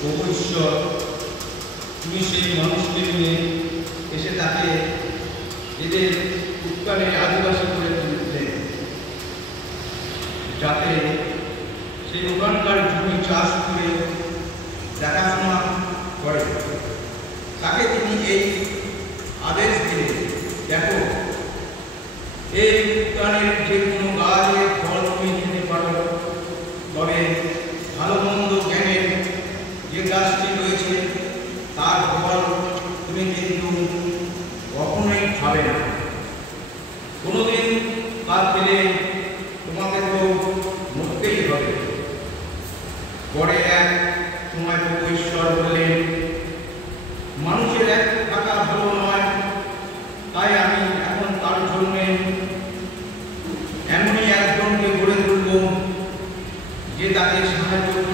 প্রভু ঈশ্বর তুমি সেই মানুষকে নিয়ে এসে তাকে এদের উৎকালের আদিবাসী করে তুলতে, যাতে সেই ওখানকার জমি চাষ করে দেখাশোনা করে। তাকে তিনি এই আদেশ দিলেন, দেখো, এই উদ্যানের যে কোনো গাছের ফল তুমি খেতে পারো, তবে ভালো মন্দ জ্ঞানের যে গাছটি রয়েছে তার ফল তুমি কিন্তু কখনোই খাবে না। কোনোদিন তা খেলে তোমাকে তো মরতেই হবে। পরে এক সময় প্রভু ঈশ্বর বললেন, মানুষের এক থাকা ভালো নয়, তাই আমি এখন তার জন্য এমনই একজনকে গড়ে তুলব যে তাকে সাহায্য করবে।